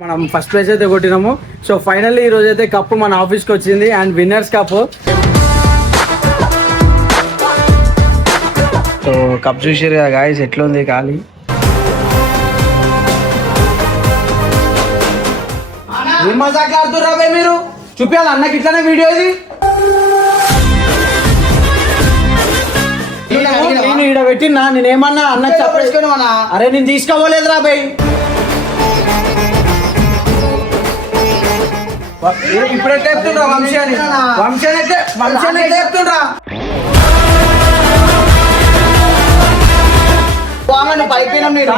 మనం first prize అయితే కొట్టినాము. So finally ఈ రోజు అయితే కప్పు మన ఆఫీస్కి వచ్చింది and winners cup. So cup చూసారు కదా గాయస్, ఎట్లుంది ఖాళీ. ఏం మజాక్ ఆడుతుర్రా బే మీరు? చూపించాలి అన్నకి ఇట్లానే వీడియో ఇది. నేను ఈడ పెట్టినా, నేనేమన్నా అన్నకి చెప్పేసుకుని అన్నా. అరే నేను తీసుకోవలేదురా బై. ఇప్పుడే చెప్తుండ్రా వంశాన్ని చెప్తుండ్రా. పైపోయినా మీరు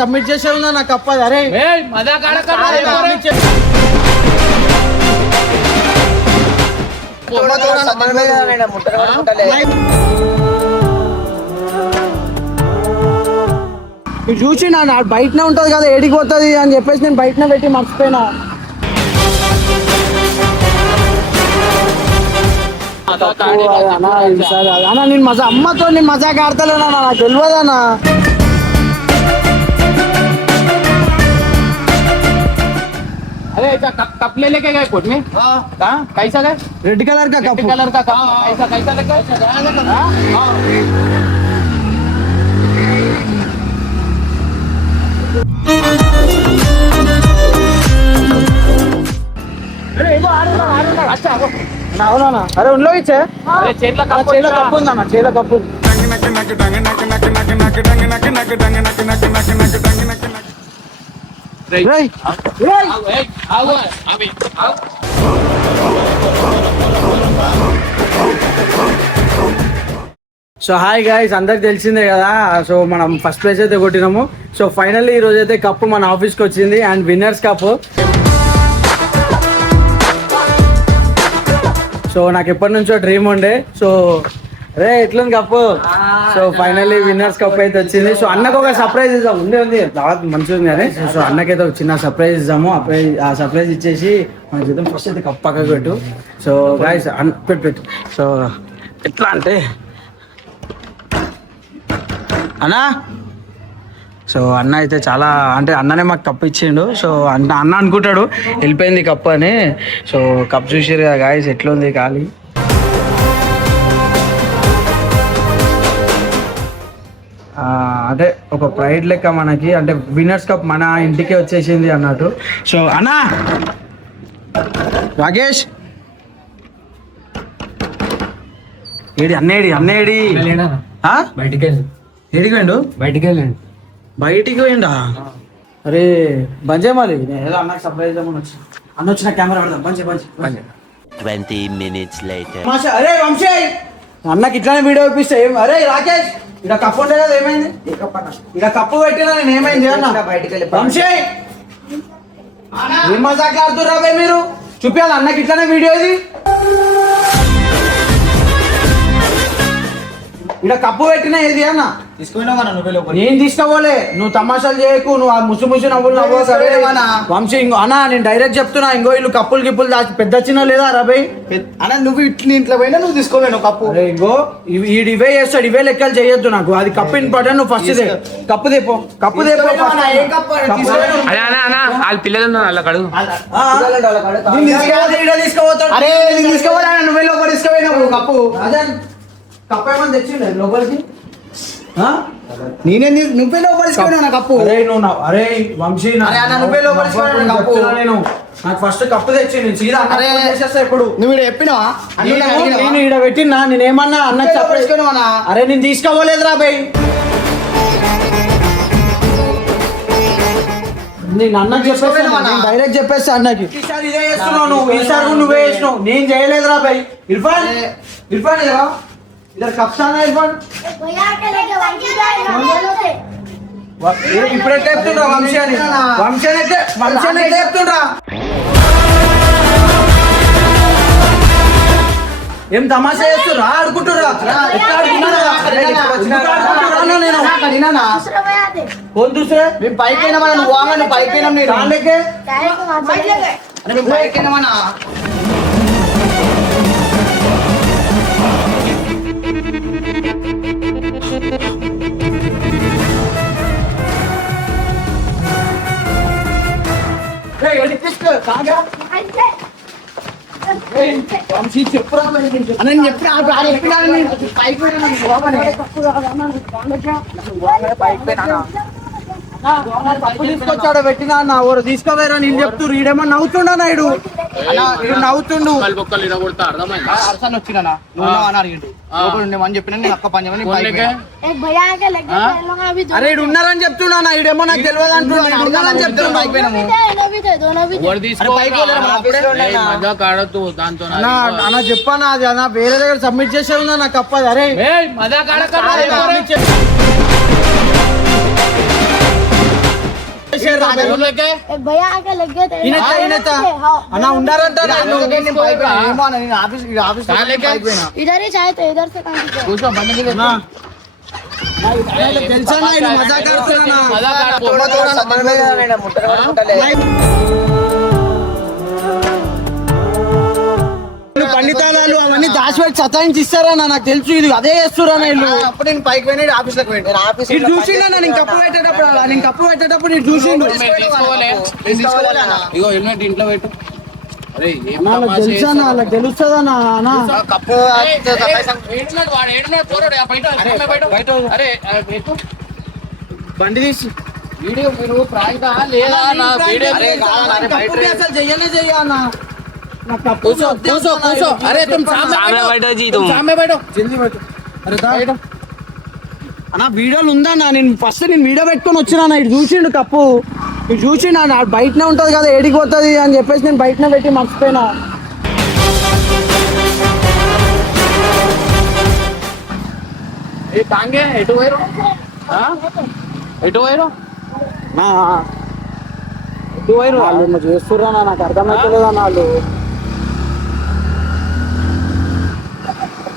సబ్మిట్ చేసే ఉందా నాకు కప్పదు. అరే చూసి నా బయటనే ఉంటది కదా, ఏడికి పోతుంది అని చెప్పేసి నేను బయటనే పెట్టి మర్చిపోయినా. అన్నా నేను అమ్మతో నేను మజాక్ ఆడతలేనా, నాకు తెలియదన్నా. अरे कप ले लेके गए कोच में? हाँ कैसा गए? रेड कलर का कप कैसा कैसा लगा? अच्छा అవునా? అరే ఉండలో ఇచ్చే చేతిలో కప్పు ఉందన్న, చేతిలో కప్పు. సో హాయ్ గాయ్స్, అందరికి తెలిసిందే కదా. సో మనం ఫస్ట్ ప్రైజ్ అయితే కొట్టినాము. సో ఫైనల్లీ ఈ రోజు అయితే కప్పు మన ఆఫీస్కి వచ్చింది అండ్ విన్నర్స్ కప్. సో నాకు ఎప్పటి నుంచో డ్రీమ్ ఉండే. సో అరే ఎట్లుంది cup? So finally winners cup అయితే వచ్చింది. సో అన్నకు ఒక సర్ప్రైజ్ ఇద్దాం. ఉంది దాదాపు మంచిగా ఉంది అని. సో అన్నకైతే ఒక చిన్న సర్ప్రైజ్ ఇద్దాము. ఆ సర్ప్రైజ్ ఇచ్చేసి మన చేద్దాం. ఫస్ట్ అయితే కప్ పక్కకు పెట్టు. సో గాయ్స్ పెట్టు. సో ఎట్లా అంటే అన్నా, సో అన్న అయితే చాలా అంటే అన్ననే మాకు కప్ ఇచ్చిండు. సో అన్న అనుకుంటాడు వెళ్ళిపోయింది కప్ అని. సో కప్ చూసారు కదా గాయ్స్, ఎట్లుంది ఖాళీ. అంటే ఒక ప్రైడ్ లెక్క మనకి, అంటే విన్నర్స్ కప్ మన ఇంటికే వచ్చేసింది అన్నట్టు. సో అన్నా రాకేష్ అన్నేడి బయటికి ఏడికి వెండు? బయటికి పోయిండా? అరే బంజేమాలి, ఏదో అన్నకి సర్ప్రైజ్ అన్న వచ్చిన కెమెరా పెడదాం. బంజే 20 minutes later. అరే వంశీ అన్నకి ఇట్లానే వీడియో ఇప్పిస్తే. అరే రాకేష్ ఇక్కడ కప్పు ఉంటే కదా, ఏమైంది? ఇక్కడ కప్పు పెట్టినా నేను ఏమైంది అన్న? వంశీ ఏం మజాక్ ఆడుతుర్రా బే మీరు? చూపించాలి అన్నకి ఇట్లానే వీడియో ఇది. ఇక్కడ కప్పు పెట్టినా ఏది అన్న? నేను తీసుకోపోలే. నువ్వు తమాషాలు చేయకు, నువ్వు ఆ ముసు నవ్వులు వంశీ. అన్నా నేను డైరెక్ట్ చెప్తున్నా, ఇంకో ఇల్లు కప్పులు గిప్పులు దాచి పెద్ద చిన్న లేదా రబై అన్న. నువ్వు ఇంట్లో పోయినా నువ్వు తీసుకోలేను కప్పు. ఇంకో ఇవే చేస్తాడు, ఇవే లెక్కలు చేయొద్దు నాకు. అది కప్పు ఇంపార్టెంట్. నువ్వు ఫస్ట్ కప్పు తెపో. వాళ్ళ పిల్లలు వాళ్ళ కడుగు తీసుకోపోతాడు. అరే తీసుకోవాలి, నువ్వే లోపల తీసుకోపోయినావు కప్పు. కప్పు ఏమని తెచ్చిండే లోపలికి? నువ్వే లోపలిసిపోయినా కప్పు. అరే వంశీ నువ్వే లోపలిసిపోయినా నేను నాకు ఫస్ట్ కప్పు తెచ్చి ఎప్పుడు నువ్వు చెప్పినావా? నేను ఈడ పెట్టినా, నేనేమన్నా అన్నకి చెప్పేసుకుని. అరే నేను తీసుకోవలేదురా బై. నేను అన్నకి చెప్పేసి డైరెక్ట్ చెప్పేస్తా అన్నకి. ఈసారి ఇదే చేస్తున్నావు నువ్వు, ఈసారి నువ్వే చేసినావు, నేను చేయలేదురా బై. ఇర్ఫాన్ ఇదా ఇద్దరు కప్స్ అన్నా ఇర్ఫాన్. ఇప్పుడే చెప్తుండ్రా వంశాన్ని చెప్తుండ్రా. ఏం తమాషా చేస్తుర్రా? ఆడుకుంటుర్రా? ఫోన్ చూసే మేము పైకి నువ్వు పైకి పైకి చెప్పురా నేను చెప్పిన తీసుకొచ్చాడు పెట్టినా అన్న ఎవరు తీసుకోవేరా నేను చెప్తూ ఈడేమో నవ్వుతుండా నాయుడు నవ్వుతుండు బొక్కలు ఇరగొడతా అర్థమైందా అర్సన్ వచ్చినా నువ్వు అని అడిగిండు అని చెప్పిన నేను అక్క పని చెప్పని అరే ఇడు ఉన్నారని చెప్తున్నా నా ఈడేమో నాకు తెలియదు అంటున్నా ఉన్నారని చెప్తున్నా మజాక్ ఆడద్దు దాంతో అన్న చెప్పానా అది అన్న వేరే దగ్గర సబ్మిట్ చేసే ఉన్నా నాకు తప్పదు అరే మజాక్ ఆడక అన్న ఉండారంట इधर ही चाहे तो इधर से తెలుసా మజాక్ పండితాలు అవన్నీ దాచిపెట్టి సతాయించి ఇస్తారా నాకు తెలుసు ఇది అదే చేస్తురా వీళ్ళు అప్పుడు నేను పైకి పోయినా ఆఫీస్లోకి పోయినా ఆఫీస్ ఇది చూసిండా నేను కప్పు పెట్టేటప్పుడు ఇది చూసిండు ఇగో హెల్మెట్ ఇంట్లో పెట్టు అరే తెలుసా వాళ్ళకి తెలుస్తుందన్నా కప్పు బండి తీసి వీడియో మీరు ప్రాంక్ లేదా నా వీడియో అసలు చెయ్యన్నా కూర్చో కూర్చో కూర్చో అరే तुम सामने बैठो जी तुम सामने बैठो జల్దీ పెట్టు అరే దా అన్న వీడియోలు ఉందా నేను ఫస్ట్ వీడియో పెట్టుకొని వచ్చినా ఇటు చూసిండు కప్పు ఇటు చూసిండు అన్న బయటనే ఉంటది కదా ఏడికి పోతుంది అని చెప్పేసి నేను బయటనే పెట్టి మర్చిపోయినా ఏ కాంగే ఎటు పోయారు ఎటు పోయారు వాళ్ళు చేస్తుర్రా నాకు అర్థమైతలేదన్న వాళ్ళు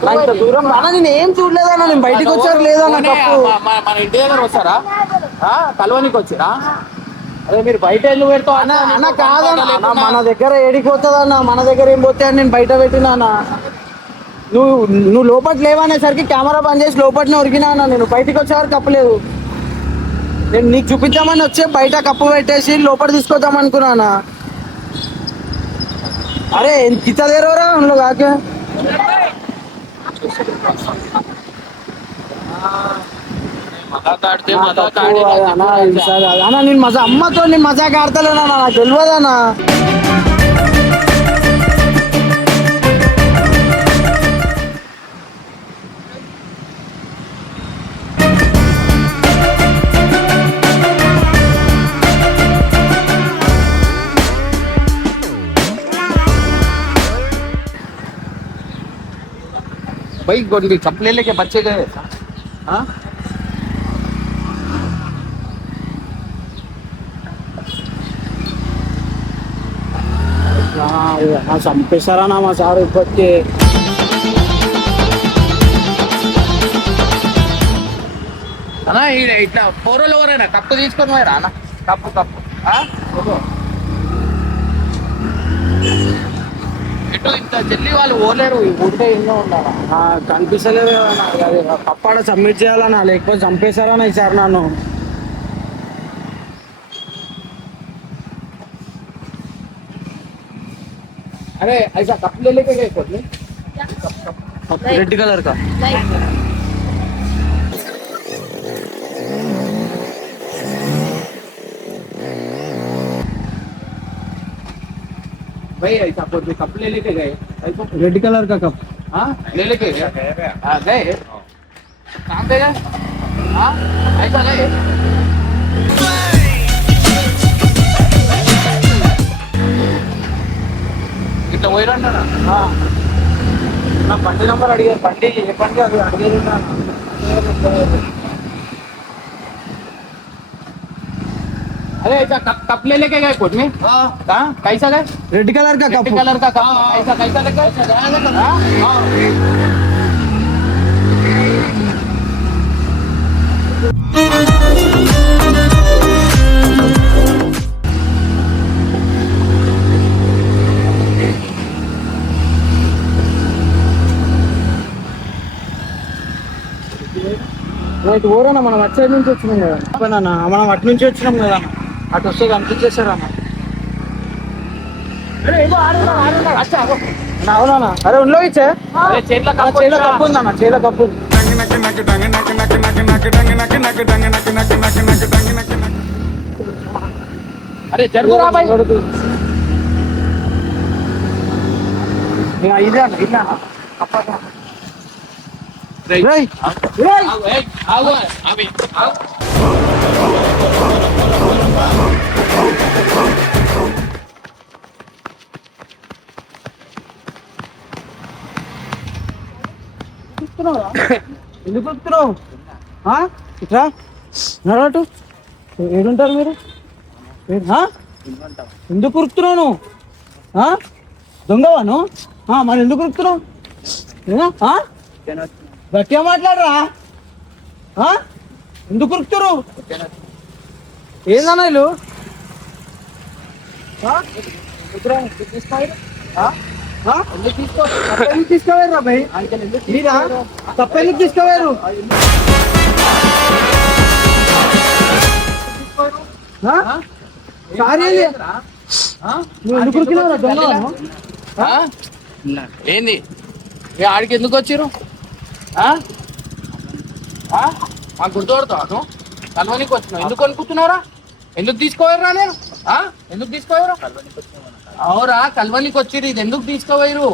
ఇంత దూరం రానా నేను ఏం చూడలేదన్నా నేను బయటకు వచ్చారు లేదన్న కప్పు మన ఇంటి దగ్గర వస్తారా కలవనికి వచ్చారా అదే మీరు బయట ఎందుకు పెడతావు అన్న కాదన్న మన దగ్గర ఏడికి పోతుందన్న మన దగ్గర ఏం పోతే అని నేను బయట పెట్టినా నువ్వు లోపల లేవనేసరికి కెమెరా బంద్ చేసి లోపలనే ఉరికినా అన్న నేను బయటకు వచ్చేవారు కప్పలేదు నేను నీకు చూపిద్దామని వచ్చే బయట కప్పు పెట్టేసి లోపల తీసుకొద్దాం అనుకున్నానా అరే కిత్త దేరోరా అందులో కాకే అన్న నేను మజా అమ్మతో నేను మజాక్ ఆడతలేనా నాకు తెలియదన్నా भाई गोंडी कप ले लेके बच्चे गए हाँ చంపేశారా నా మా సార్ ఇప్పటికే అన్నా ఇట్లా ఫోరోలు ఎవరైనా కప్పు తీసుకొని పోయారా అన్న కప్పు కప్పు ఎటు ఇంత జల్లి వాళ్ళు పోలేరు ఉంటే ఎన్నో ఉండాలా కనిపిస్తలేదు కప్పాడ సబ్మిట్ చేయాలన్నా లేకపోతే చంపేశారా ఈసారి నన్ను अरे ऐसा कप ले लेके गए खुद में రెడ్ కలర్ కా भाई ऐसा खुद में कप ले लेके गए ऐसा రెడ్ కలర్ కా కప్ हाँ ले लेके गए गए कहाँ पे गए हाँ ऐसा गए ఇట్లా పోయిరండి నా బండి నెంబర్ అడిగారు బండి ఏ బండి అది అడిగేది अरे ऐसा कप ले लेके गए खुद में कहाँ कैसा गए రెడ్ కలర్ కా కప్ कलर का कप ऐसा कैसा लेके ఇటు ఊరన్నా మనం అటు సైడ్ నుంచి వచ్చినాం కదా మనం అటు నుంచి వచ్చినాం కదా అటు వస్తే కనిపించేశారన్న అవునా? అరే ఉంట్లో ఇచ్చే చేతిలో కప్పు ఉందన్న, చేతిలో కప్పు ఉంది. అరే జరుగు రా బాయ్. ఇదే అన్న, ఇదే అన్న. రేయ్. రేయ్, రేయ్. ఆగు, ఏయ్, ఆగు, ఆగు, ఆగు. ఎందుకు వస్తున్నావు? ఇట్లా నడవటు. ఏడుంటారు మీరు? ఎందుకు ఉరుకుతున్నావు నువ్వు? దొంగవాను? మరి ఎందుకు ఉరుకుతున్నావు? గట్టిగా మాట్లాడరా. ఎందుకు ఉరుకుతారు? ఏందన్నా వీళ్ళు? ఎందుకు తీసుకోలేరు బాయ్? తప్పెందుకు తీసుకోలేరు? సారీ నువ్వు ఎందుకు ఉరికినావురా దొంగవాను? ఏంది ఆడికి ఎందుకు వచ్చిర్రు? మాకు గుర్తుపడతావు కలవనికి వచ్చినావు. ఎందుకు అనుకుంటున్నావురా? ఎందుకు తీసుకోవరా? నేను ఎందుకు తీసుకోవరు? అవురా కలవనికి వచ్చిర్రు. ఇది ఎందుకు తీసుకోవరు?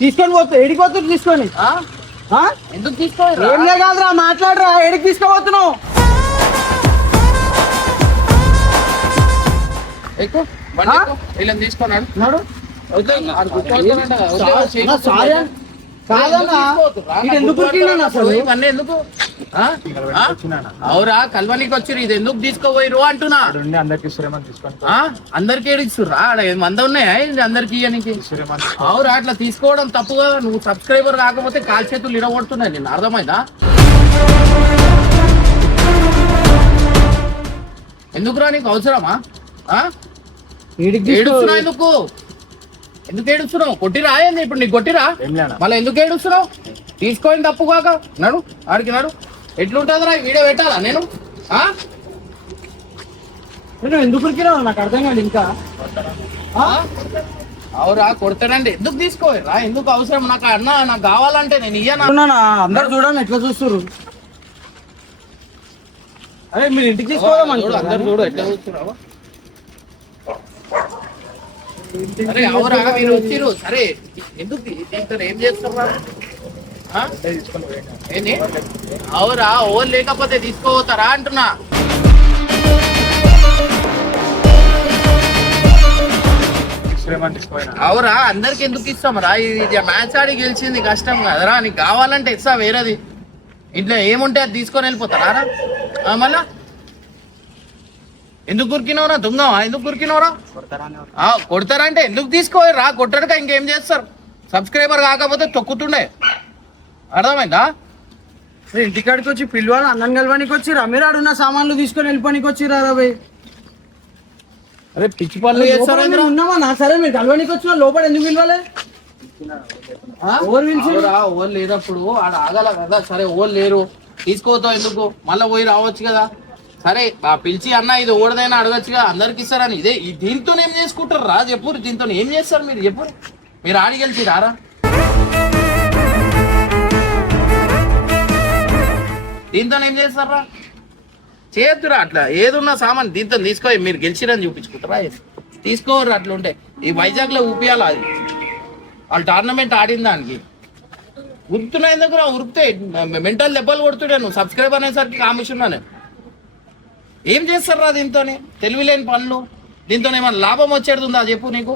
తీసుకొని పోతా ఎడికి పోతున్నారు? తీసుకొని ఎందుకు తీసుకోవరు? ఏం కాదురా, మాట్లాడరా. ఎడికి తీసుకోబోతున్నావు? ఎక్కువ వీళ్ళని తీసుకున్నాడు నాడు ఇవన్నీ ఎందుకు? అవురా కల్వనికి వచ్చిర్రు. ఇది ఎందుకు తీసుకోపోయిరు అంటున్నా. అందరికి ఏడిస్తుర్రా? ఆడ మంద ఉన్నాయా ఇది అందరికి ఇయ్యనికి? అవురా అట్లా తీసుకోవడం తప్పు కదా. నువ్వు సబ్స్క్రైబర్ కాకపోతే కాల్ చేతులు ఇడగొడుతున్నాయి. నేను అర్థమైందా? ఎందుకురా నీకు అవసరమా? ఏడుస్తున్నావు ఎందుకు? ఎందుకు ఏడుస్తున్నావు? కొట్టిరా ఏంది ఇప్పుడు? నీకు కొట్టిరా? మళ్ళీ ఎందుకు ఏడుస్తున్నావు? తీసుకోండి తప్పు కాక నడు ఆడికి నడు. ఎట్లుంటుందిరా వీడియో పెట్టాలా నేను? ఎందుకు ఉరికినావు నాకు అర్థం కాదు ఇంకా. అవురా కొడతానండి. ఎందుకు తీసుకోరా? ఎందుకు అవసరం? నాకు అన్న నాకు కావాలంటే నేను ఇయ్యనా? అందరు చూడండి ఎట్లా చూస్తున్నారు. అరే మీరు ఇంటికి తీసుకోవడం అందరు చూడు ఎట్లా చూస్తున్నావు. సరే అవురా మీరు వచ్చిర్రు. సరే ఎందుకు దీంతో ఏం చేస్తున్నారు? ఏంటి అవురా? ఓన్ లేకపోతే తీసుకోపోతారా అంటున్నా. అవురా అందరికి ఎందుకు ఇస్తామరా? ఇది మ్యాచ్ ఆడి గెలిచింది కష్టం కదరా. నీకు కావాలంటే ఇస్తా వేరేది. ఇంట్లో ఏముంటే అది తీసుకొని వెళ్ళిపోతారా? మళ్ళా ఎందుకు ఉరికినవరా? దొంగవా? ఎందుకు ఉరికినవరా? కొడతారంటే ఎందుకు తీసుకోరా? కొట్టడుక ఇంకేం చేస్తారు? సబ్స్క్రైబర్ కాకపోతే తొక్కుతుండే. అర్థమైందా? ఇంటికాడికి వచ్చి పిల్లవాళ్ళు అన్నం కలవడానికి వచ్చిరా? మీరు ఆడున్న సామాన్లు తీసుకొని వెళ్ళిపోనికి వచ్చిరా? రాబోయ్ అరే పిచ్చి పనులు చేస్తారా? ఉన్నామా? సరే మీరు కలవడానికి వచ్చిన లోపల ఎందుకు పిలవాలి? ఓన్ లేనప్పుడు ఆడ ఆగల కదా. సరే ఓన్ లేరు తీసుకోతావు ఎందుకు? మళ్ళీ పోయి రావచ్చు కదా. సరే పిలిచి అన్న ఇది ఓడదైనా అడగచ్చుగా. అందరికి ఇస్తారని ఇదే దీంతో ఏం చేసుకుంటారు రా? చెప్పు దీంతో ఏం చేస్తారు మీరు? చెప్పు మీరు ఆడి గెలిచి రారా? దీంతో ఏం చేస్తారా? చేయొద్దురా అట్లా. ఏదున్నా సామాన్ దీంతో తీసుకో. మీరు గెలిచిరని చూపించుకుంటారా? తీసుకోరు అట్లా ఉంటే. ఈ వైజాగ్ లో ఊపియాలి. అది వాళ్ళు టోర్నమెంట్ ఆడిన దానికి ఉరుకుతున్నా ఎందుకు? ఉరికితే మెంటల్ దెబ్బలు కొడుతుండే. నువ్వు సబ్స్క్రైబర్ అనేసరికి కామిస్తున్నాను. ఏం చేస్తారా దీంతో? తెలివిలేని పనులు. దీంతో ఏమన్నా లాభం వచ్చేడుతుందా చెప్పు నీకు?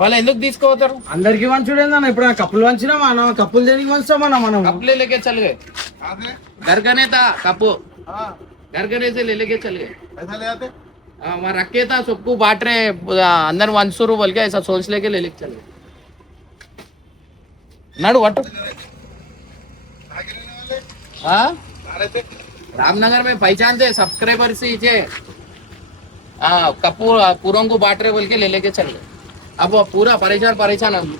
వాళ్ళు ఎందుకు తీసుకోతారు? అందరికి మంచుడేందన్న. ఇప్పుడు కప్పులు వంచినా మనం కప్పులు దేనికి వంచామన్నా? మనం కప్పులే लेके चल गए घर का नहीं था कपू घर करने से ले लेके चल गए पैसा ले आते वहाँ रखे था सबको बांट रहे अंदर 100 बोल के ऐसा सोच लेके ले लेके चल गए नाडू वट रामनगर में पहचानते सब्सक्राइबर से कपू पूरों को बांट रहे बोल के ले लेके चल गए अब वो पूरा परेशान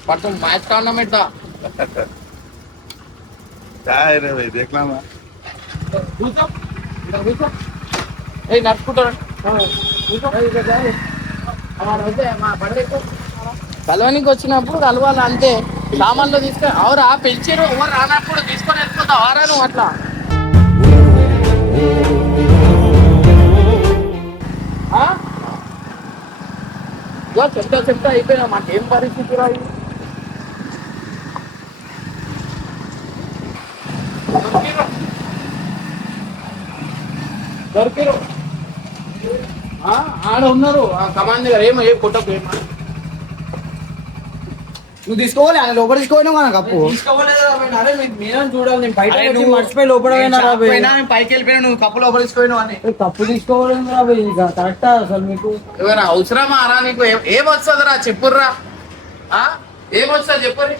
परसों मैच टूर्नामेंट था रे भाई देखना ना ए नर्स स्कूटर हमारा होते हैं मां पढ़ रहे को కలవనికి వచ్చినప్పుడు కలవాలి అంతే. సామాన్లు తీసుకొని అవరా పిలిచారు ఎవరు రానప్పుడు తీసుకొని వెళ్ళిపోతావు అవరా నువ్వు అట్లా. చెప్తా అయిపోయినా మాకేం పరిస్థితి రాదు. దొరికిరు ఆడ ఉన్నారు కమాండ్ దగ్గర ఏమో ఏ కొట్టకు ఏమో. నువ్వు తీసుకోవాలి ఆయన లోపల తీసుకోవాలి కదా కప్పు. చూడాలి నేను బయట మర్చిపోయి లోపల పైకి వెళ్ళిపోయినా నువ్వు కప్పు లోపల తీసుకోవాలి అని. కప్పు తీసుకోవాలి కరెక్టా అసలు మీకు ఏమైనా అవసరమా రా నీకు? ఏమొస్తుందిరా చెప్పుర్రా, ఏమొస్తా చెప్పుర్రి.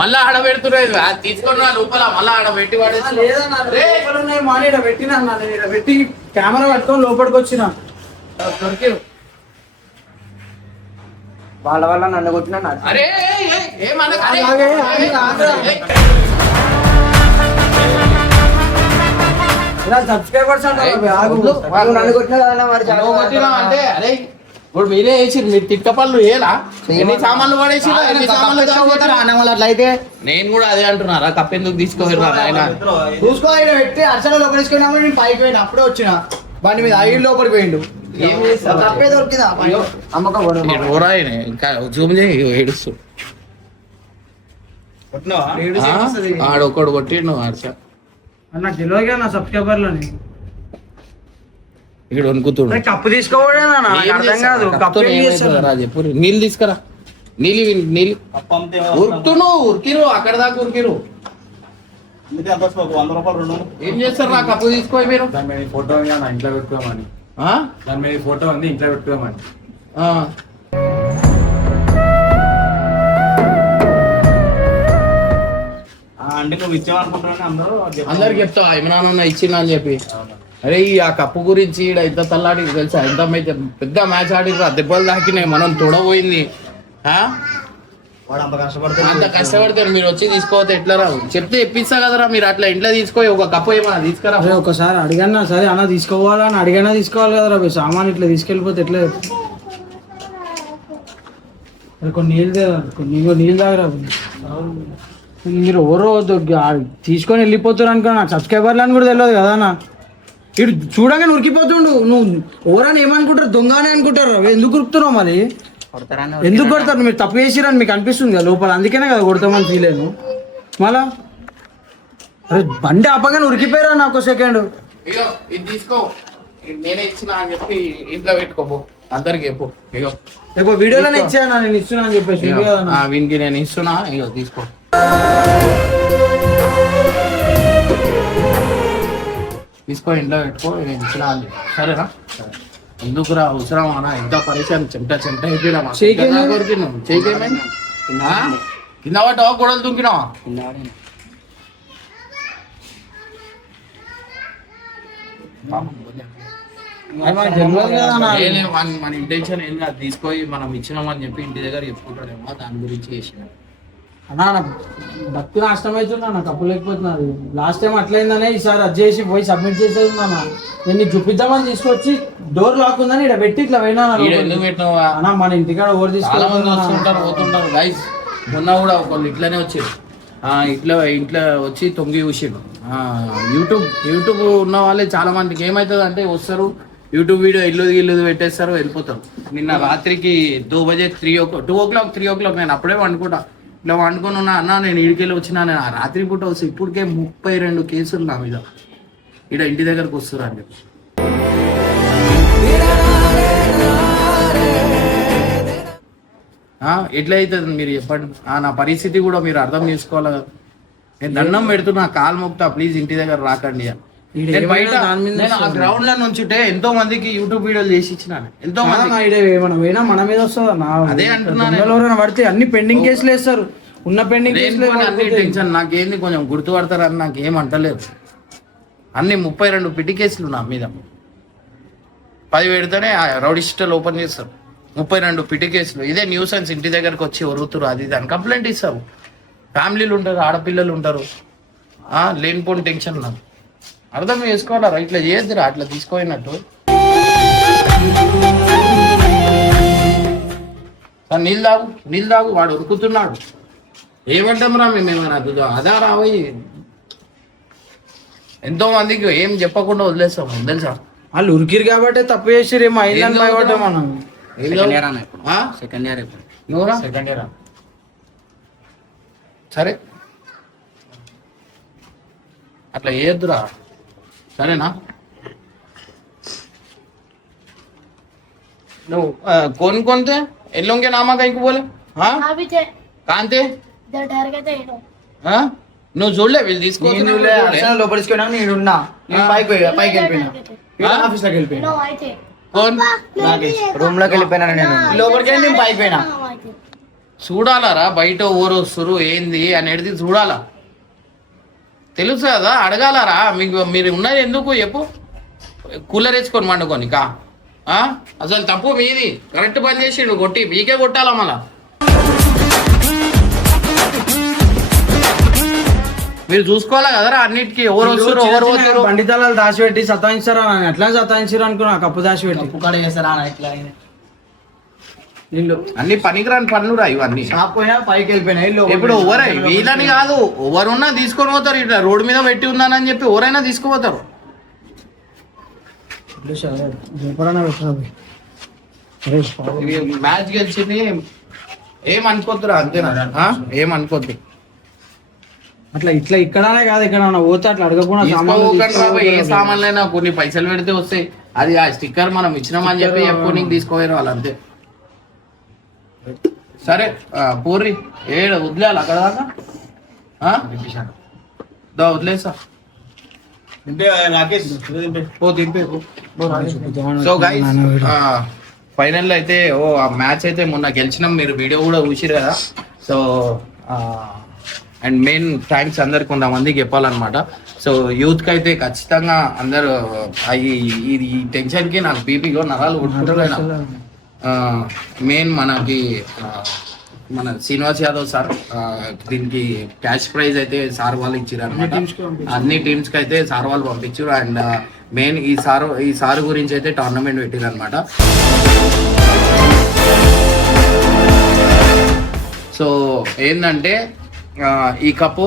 మళ్ళా ఆడ పెడుతున్నారు తీసుకున్నా లోపల మళ్ళా ఆడ పెట్టి పెట్టి కెమెరా పట్టుకొని లోపలికి వచ్చిన దొరికిరు. వాళ్ళ వల్ల నన్ను కొట్టినా అరే సబ్స్క్రైబర్స్ నన్ను కొట్టినా కదా మరి అంటే అరే ఇప్పుడు మీరే వేసి మీరు తిక్కపళ్ళు ఏలా ఎన్ని సామాన్లు పడేసి ఎన్ని సామాన్లు అట్లా అయితే నేను కూడా అదే అంటున్నారా కప్పెందుకు తీసుకోవాలి ఆయన చూసుకో ఆయన పెట్టి అర్చన లోపల తీసుకున్నాము. నేను పైకి పోయినా అప్పుడే వచ్చిన బండి మీద ఐదు లోపలికి పోయిండు. తప్పే దొరికిందా అమ్మకం ఇంకా జూమ్ చేయి ఏడుస్తూ ఆడొక్కడు కొట్టిండు హర్ష నాకు తెలియదు నా సబ్స్క్రైబర్లని ఇక్కడ వణుకుతుడు. కప్పు తీసుకోవడం అర్థం కాదు. కప్పు చెప్పు నీళ్ళు తీసుకురా. నీళ్ళు ఉరుకుతును ఉరికిరు అక్కడ దాకా ఉరికిరు. ఏం చేస్తారు నా కప్పు తీసుకోవాలి మీరు? ఫోటో ఇంట్లో పెట్టుకోమని దాని మీద ఫోటో ఉంది ఇంట్లో పెట్టుకోమని. అంటే నువ్వు ఇచ్చావనుకుంటున్నా అందరికి చెప్తావా ఇమ్రాన్ ఇచ్చిందా అని చెప్పి? అరే ఆ కప్పు గురించి ఇంత తల్లాడి తెలుసా? ఎంత పెద్ద మ్యాచ్ ఆడిరు, దెబ్బలు తాకినాయి, మనం తొడపోయింది. అంత కష్టపడతారు మీరు వచ్చి తీసుకోవద్దు ఎట్లా రావు? చెప్తే ఇప్పిస్తా కదరా మీరు అట్లా ఇంట్లో తీసుకో ఒక కప్పు ఏమన్నా తీసుకురా. ఒకసారి అడిగానా సరే అన్న తీసుకోవాలని అడిగానా తీసుకోవాలి కదరా. సామాన్ ఇట్లా తీసుకెళ్ళిపోతే ఎట్లా? కొన్ని నీళ్ళు తాగరా. మీరు ఎవరో తీసుకొని వెళ్ళిపోతారు అనుకో. నాకు సబ్స్క్రైబర్లు అని కూడా తెలియదు కదా అన్న. ఇటు చూడగానే ఉరికిపోతుండు. నువ్వు ఎవరని ఏమనుకుంటారు? దొంగనే అనుకుంటారు. ఎందుకు ఉరుకుతున్నావు మరి? ఎందుకు కొడతారు? మీరు తప్పు చేసిరని మీకు అనిపిస్తుంది కదా లోపల, అందుకనే కదా కొడతామని ఫీల్ అయ్యాను. మళ్ళా అరే బండి ఆపగానే ఉరికిపోయారా నాకు ఒక సెకండ్. ఇది తీసుకో నేనే ఇచ్చిన అని చెప్పి ఇంట్లో పెట్టుకోపో అందరికి చెప్పు. ఇగో వీడియోలోనే ఇచ్చాను నేను ఇస్తున్నా అని చెప్పేసి వీనికి నేను ఇస్తున్నా. ఇగో తీసుకో. తీసుకో ఇంట్లో పెట్టుకో నేను ఇచ్చిన అని సరేనా? ఎందుకురా అవసరం అన్నా? ఎంత పరిచయం చెమట అయిపోయినా కొరికినావు. చేకేమైంది? కింద పట్టావా గొడవలు దుంకినావా? మన ఇంటెన్షన్ ఏం కాదు, తీసుకొని మనం ఇచ్చినామని చెప్పి ఇంటి దగ్గర చెప్పుకుంటాడేమో దాని గురించి చేసిన. అన్నా భక్తి నాశనం అవుతున్నా నాకు తప్పు లేకపోతున్నది. లాస్ట్ టైం అట్లయిందనే ఈసారి అది చేసి పోయి సబ్మిట్ చేసేది అన్న. నేను నీకు చూపిద్దామని తీసుకొచ్చి డోర్ లాక్ ఉందని ఇక్కడ పెట్టి ఇట్లా పోయినా అన్న. మన ఇంటికాడ ఓడి తీసుకుంటారు పోతుంటారు గైస్. మొన్న కూడా ఒకళ్ళు ఇట్లానే వచ్చారు. ఇంట్లో వచ్చి తొంగి చూసారు. యూట్యూబ్ ఉన్న వాళ్ళే చాలా మందికి ఏమవుతుంది అంటే వస్తారు యూట్యూబ్ వీడియో ఇల్లు పెట్టేస్తారు వెళ్ళిపోతారు. నిన్న రాత్రికి 2 బజే 2 o'clock 3 o'clock నేను అప్పుడే వండుకుంటా. ఇట్లా వండుకొని ఉన్నా అన్న నేను ఈడికెళ్ళి వచ్చినా. నేను రాత్రి పూట వస్తే ఇప్పటికే 32 కేసులు నా మీద ఇక్కడ ఇంటి దగ్గరకు వస్తారు అని చెప్పి. ఎట్లా అవుతుంది మీరు చెప్పండి? నా పరిస్థితి కూడా మీరు అర్థం చేసుకోవాలి కదా. నేను దండం పెడుతున్నా, కాలు మొక్తా, ప్లీజ్ ఇంటి దగ్గర రాకండి. నేను బయట గ్రౌండ్ లో నుంచుంటే ఎంతో మందికి యూట్యూబ్ వీడియోలు చేసి ఇచ్చిన. ఎంతో మంది మన మీద వస్తుంది. అదే అంటున్నాను, పడితే అన్ని పెండింగ్ కేసులు వేస్తారు. ఉన్న పెండింగ్ కేసులు టెన్షన్ నాకేంది కొంచెం గుర్తుపడతారని నాకు ఏం అంటలేదు. అన్ని 32 పిటి కేసులు నా మీద. 10 పెడితేనే రౌడీ షీటర్లు ఓపెన్ చేస్తారు. 32 పిటి కేసులు. ఇదే న్యూసెన్స్ ఇంటి దగ్గరకు వచ్చి ఒరుగుతారు అది దాని కంప్లైంట్ ఇస్తావు. ఫ్యామిలీలు ఉంటారు, ఆడపిల్లలు ఉంటారు. లేనిపోని టెన్షన్ నాకు అర్థం చేసుకోవాలా. ఇట్లా చేయొద్దురా అట్లా తీసుకోయినట్టు. సార్ నీళ్ళు తాగు వాడు ఉరుకుతున్నాడు. ఏమంటాం రా మేమేమైనా అదా రాబోయి ఎంతో మందికి ఏం చెప్పకుండా వదిలేస్తాం తెలుసా. వాళ్ళు ఉరికిరు కాబట్టి తప్పు చేసిరు ఏమో అయిందని భయపడ్డా మనం. సెకండ్ ఇయర్ నువ్వురా సెకండ్ ఇయర్. సరే అట్లా వేయద్దురా సరేనా. నువ్వు कौन थे इन लोगों के नामा कहीं को बोले हाँ अभी थे कहाँ थे इधर ठहर गए थे ये लोग। हाँ నువ్వు చూడలే వీళ్ళు తీసుకోవచ్చు అర్చన లోపలికి తీసుకున్నా నేను ఉన్నా నేను పైకి వెళ్ళిపోయినా ఆఫీస్ లోకి వెళ్ళిపోయినా नो आए थे రూమ్ లోకి వెళ్ళిపోయినా నేను లోపలికి వెళ్ళి నేను పైకి పోయినా. हाँ, आए थे। చూడాలరా బయట ఓరు వస్తురు ఏంది అనేది చూడాలా తెలుసు కదా అడగాలరా. మీకు మీరు ఉన్నది ఎందుకు చెప్పు కూలర్ వేసుకొని వండుకొని కా అసలు తప్పు మీది. కరెక్ట్ పని చేసిండు కొట్టి మీకే కొట్టాలా మళ్ళా. మీరు చూసుకోవాలా కదరా అన్నిటికీ ఎవరు వస్తారు ఎవరు పోతారు. బండి తలాలు దాచిపెట్టి సతాయించారా అని ఎట్లా సతాయించారు అనుకున్నా కప్పు దాచిపెట్టి పుకాడ చేస్తారా ఇట్లా నీళ్ళు అన్ని పనికిరాని పనులురా ఇవన్నీ. షాప్ పోయినా పైకి వెళ్ళిపోయినా ఇప్పుడు ఎవరై వీళ్ళని కాదు ఎవరున్నా తీసుకొని పోతారు. ఇట్లా రోడ్డు మీద పెట్టి ఉందని చెప్పి ఎవరైనా తీసుకుపోతారు. మ్యాచ్ గెలిచింది ఏమనుకోద్దురా అంతేనా ఏమనుకోద్దు. అట్లా ఇట్లా ఇక్కడనే కాదు ఇక్కడ పోతే అట్లా అడగకుండా ఏ సామాన్లైనా కొన్ని పైసలు పెడితే వస్తాయి. అది ఆ స్టిక్కర్ మనం ఇచ్చినామని చెప్పి ఎప్పుడు తీసుకోవాలి వాళ్ళు అంతే. సరే పూర్రి ఏడు వదిలేయాలి అక్కడ దాకా వదిలేసా సో గైస్ ఫైనల్ అయితే ఆ మ్యాచ్ అయితే మొన్న గెలిచినాం. మీరు వీడియో కూడా చూసిరు కదా. సో అండ్ మెయిన్ థ్యాంక్స్ అందరికి కొంతమందికి చెప్పాలన్నమాట. సో యూత్కి అయితే ఖచ్చితంగా అందరూ ఈ టెన్షన్కి నాకు బీపీగా నరాలు కొట్టుకుంటారు. మెయిన్ మనకి మన శ్రీనివాస్ యాదవ్ సార్ దీనికి క్యాష్ ప్రైజ్ అయితే సార్ వాళ్ళు ఇచ్చారు అనమాట. అన్ని టీమ్స్కి అయితే సార్ వాళ్ళు పంపించారు. అండ్ మెయిన్ ఈ సార్ గురించి అయితే టోర్నమెంట్ పెట్టారు అనమాట. సో ఏంటంటే ఈ కప్పు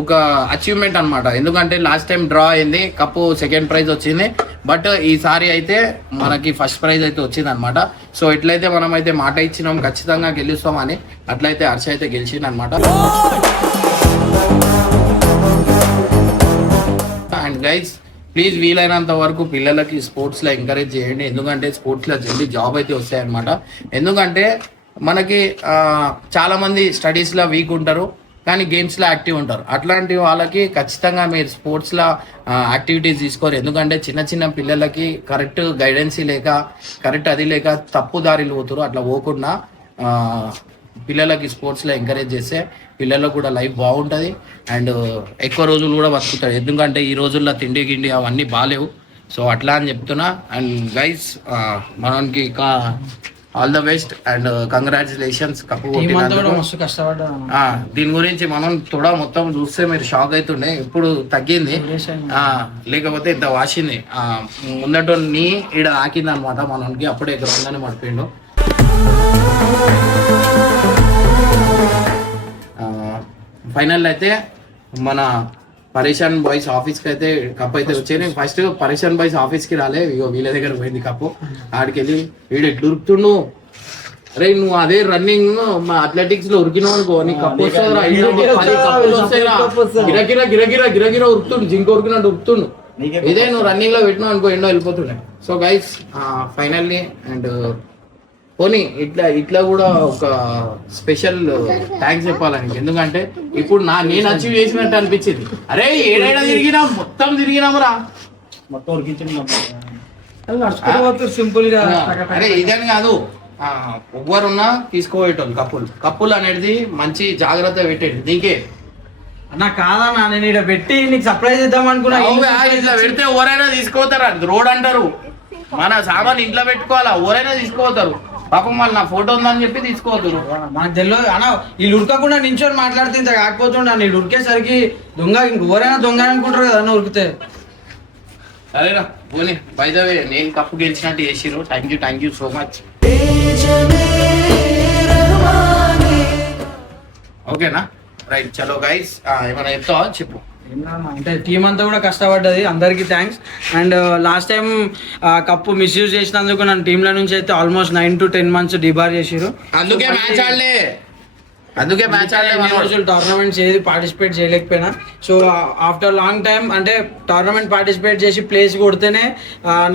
ఒక అచీవ్మెంట్ అనమాట. ఎందుకంటే లాస్ట్ టైం డ్రా అయింది, కప్పు సెకండ్ ప్రైజ్ వచ్చింది. బట్ ఈసారి అయితే మనకి ఫస్ట్ ప్రైజ్ అయితే వచ్చింది అనమాట. సో ఎట్లయితే మనం అయితే మాట ఇచ్చినాం ఖచ్చితంగా గెలుస్తామని, అట్లయితే హర్ష అయితే గెలిచింది అనమాట. అండ్ గైస్ ప్లీజ్ వీలైనంత వరకు పిల్లలకి స్పోర్ట్స్లో ఎంకరేజ్ చేయండి. ఎందుకంటే స్పోర్ట్స్లో జల్దీ జాబ్ అయితే వస్తాయన్నమాట. ఎందుకంటే మనకి చాలామంది స్టడీస్లో వీక్ ఉంటారు కానీ గేమ్స్లో యాక్టివ్ ఉంటారు. అట్లాంటి వాళ్ళకి ఖచ్చితంగా మీరు స్పోర్ట్స్లో యాక్టివిటీస్ తీసుకోరు. ఎందుకంటే చిన్న చిన్న పిల్లలకి కరెక్ట్ గైడెన్సీ లేక కరెక్ట్ అది లేక తప్పు దారిలు పోతారు. అట్లా పోకుండా పిల్లలకి స్పోర్ట్స్లో ఎంకరేజ్ చేస్తే పిల్లలకు కూడా లైఫ్ బాగుంటుంది అండ్ ఎక్కువ రోజులు కూడా బతుకుతారు. ఎందుకంటే ఈ రోజుల్లో తిండి గిండి అవన్నీ బాగాలేవు. సో అట్లా అని చెప్తున్నా. అండ్ గైస్ మనకి all the best and congratulations. Cup దీని గురించి మనం తోడా మొత్తం చూస్తే మీరు షాక్ అవుతుండే. ఇప్పుడు తగ్గింది, లేకపోతే ఇంత వాసింది. ముందటోని ఈడ ఆకింది అనమాట మనకి. అప్పుడే గ్రౌండ్లోనే పడిపోయిండు. ఫైనల్ అయితే మన పరేషాన్ బాయ్స్ ఆఫీస్కి అయితే కప్ అయితే వచ్చాయి. ఫస్ట్ పరేషాన్ బాయ్స్ ఆఫీస్కి రాలే, ఇగో వీళ్ళ దగ్గర పోయింది కప్పు. ఆడికి వెళ్ళి వీడు ఎట్లు ఉరుకుతుండు. అరే నువ్వు అదే రన్నింగ్ మా అథ్లెటిక్స్ లో ఉరికినావు అనుకో నీకు కప్పు వస్తుందిరా. గిరగిరా గిరగిరా గిరగిరా ఉరుకుతుండు, జింక ఉరికినట్టు ఉరుకుతుండు. ఇదే నువ్వు రన్నింగ్ లో పెట్టినావు అనుకో ఎండో వెళ్ళిపోతుండే. సో గైస్ ఫైనల్లీ అండ్ పోనీ ఇట్లా కూడా ఒక స్పెషల్ థ్యాంక్స్ చెప్పాలని. ఎందుకంటే ఇప్పుడు నేను అచీవ్ చేసినట్టు అనిపించింది. అరే ఏడైనా తిరిగినా మొత్తం తిరిగినామురా, మొత్తం ఉరికించండి సింపుల్ గా. అరే ఇదని కాదు, ఎవ్వరున్నా తీసుకోవేటోళ్ళు కప్పులు అనేది మంచి జాగ్రత్త పెట్టేది నీకే అన్నా. కాదన్నా నేను ఇక్కడ పెట్టి నీకు సర్ప్రైజ్ ఇద్దాం అనుకున్నా. ఇట్లా పెడితే ఎవరైనా తీసుకోతారా? రోడ్ అంటారు, మన సామాన్ ఇంట్లో పెట్టుకోవాలా, ఎవరైనా తీసుకోతారు. పాపం వాళ్ళు నా ఫోటో ఉందని చెప్పి తీసుకోవద్దు. మనకు తెలియదు అన్న, వీళ్ళు ఉరకకుండా నించొని మాట్లాడితే ఇంత కాకపోతుండ. వీళ్ళు ఉరికేసరికి దొంగ, ఇంకెవరైనా దొంగ అనుకుంటారు కదా అన్న ఉరికితే. సరేనా పోనీ బై ద వే నేను కప్పు గెలిచినట్టు చేసిరు. Thank you so much. ఓకేనా రైట్ చలో గైస్ ఏమైనా చెప్తావా చెప్పు. అంటే టీం అంతా కూడా కష్టపడ్డది, అందరికీ thanks. And last time cup misuse చేసినందుకు నన్ను టీంల నుంచి అయితే ఆల్మోస్ట్ 9 to 10 months డిబార్ చేసిరు. అందుకే మ్యాచ్ ఆడలే రోజులు టోర్నమెంట్స్ ఏది పార్టిసిపేట్ చేయలేకపోయినా. సో ఆఫ్టర్ లాంగ్ టైం అంటే టోర్నమెంట్ పార్టిసిపేట్ చేసి ప్లేస్ కొడితేనే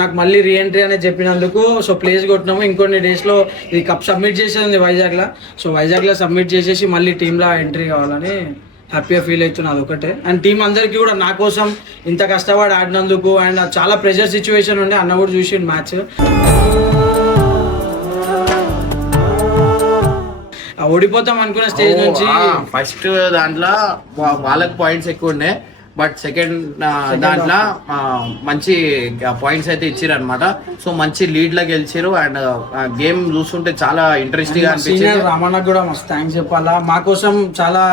నాకు మళ్ళీ రీఎంట్రీ అనేది చెప్పినందుకు సో ప్లేస్ కొట్టినాము. ఇంకొన్ని డేస్లో ఇది కప్ సబ్మిట్ చేసేది ఉంది వైజాగ్లో. సో వైజాగ్లో సబ్మిట్ చేసేసి మళ్ళీ టీంలో ఎంట్రీ కావాలని హ్యాపీగా ఫీల్ అవుతున్నది ఒకటే. అండ్ టీం అందరికీ కూడా నా కోసం ఇంత కష్టపడి ఆడినందుకు. అండ్ చాలా ప్రెషర్ సిచ్యువేషన్ ఉండే, అన్న కూడా చూసి మ్యాచ్ ఓడిపోతాం అనుకున్న స్టేజ్ నుంచి ఫస్ట్ దాంట్లో వాళ్ళకి పాయింట్స్ ఎక్కువ ఉండే, బట్ సెకండ్ దాంట్లో మంచి పాయింట్స్ అయితే ఇచ్చారు అనమాట. సో మంచి లీడ్ లో గెలిచారు. అండ్ గేమ్ చూస్తుంటే చాలా ఇంట్రెస్టింగ్ గా అనిపించింది. రామన్నకు కూడా మస్తు థ్యాంక్స్ చెప్పాలా, మా కోసం చాలా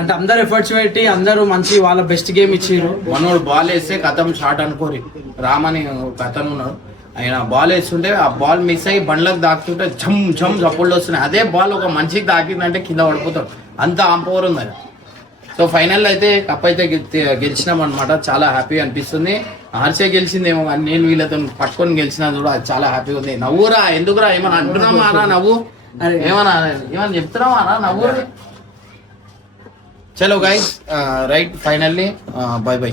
అంటే అందరు ఎఫర్ట్స్ పెట్టి అందరూ మంచి వాళ్ళ బెస్ట్ గేమ్ ఇచ్చారు. మనోడు బాల్ వేస్తే కథం షాట్ అనుకోరి, రామని కథను ఉన్నాడు, ఆయన బాల్ వేస్తుంటే ఆ బాల్ మిస్ అయ్యి బండ్లకు దాకుతుంటే ఝమ్ చప్పుళ్ళు వస్తున్నాయి. అదే బాల్ ఒక మనిషికి దాకిందంటే కింద పడిపోతాడు, అంత ఆంపవర్ ఉంది అది. సో ఫైనల్ అయితే కప్ అయితే గెలిచినాం అనమాట. చాలా హ్యాపీ అనిపిస్తుంది. ఆర్సే గెలిచిందేమో కానీ నేను వీళ్ళతో పట్టుకొని గెలిచినా కూడా అది చాలా హ్యాపీగా ఉంది. నవ్వురా ఎందుకురా, ఏమన్నా అంటున్నామా రా నవ్వు, ఏమన్నా చెప్తున్నామా రా నవ్వు. చలో guys right finally by by.